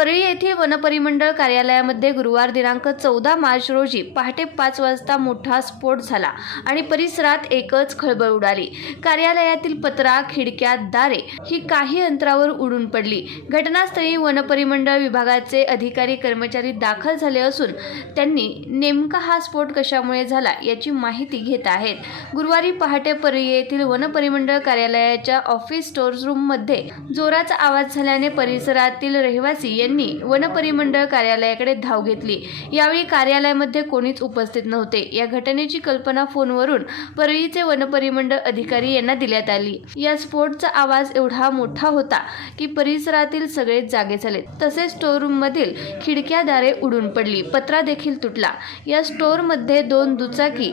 परळी येथील वनपरिमंडळ कार्यालयामध्ये गुरुवार दिनांक चौदा मार्च रोजी पहाटे पाच वाजता मोठा स्फोट झाला आणि परिसरात एकच खळबळ उडाली. कार्यालयातील पत्रा खिडक्या दारे ही काही अंतरावर उडून पडली. घटनास्थळी वनपरिमंडळ विभागाचे अधिकारी कर्मचारी दाखल झाले असून त्यांनी नेमका हा स्फोट कशामुळे झाला याची माहिती घेत आहेत. गुरुवारी पहाटे परळी येथील वनपरिमंडळ कार्यालयाच्या ऑफिस स्टोअर रूममध्ये जोराचा आवाज झाल्याने परिसरातील रहिवासी यांनी वनपरिमंडळ कार्यालयाकडे धाव घेतली. यावेळी कार्यालयामध्ये कोणीच उपस्थित नव्हते. या घटनेची कल्पना फोनवरून परळीचे वनपरिमंडळ अधिकारी यांना देण्यात आली. या स्फोटचा आवाज एवढा मोठा होता की परिसरातील सगळे जागे झाले. तसेच स्टोअर मधील खिडक्या दारे उडून पडली. पत्रा देखील तुटला. या स्टोअरमध्ये दोन दुचाकी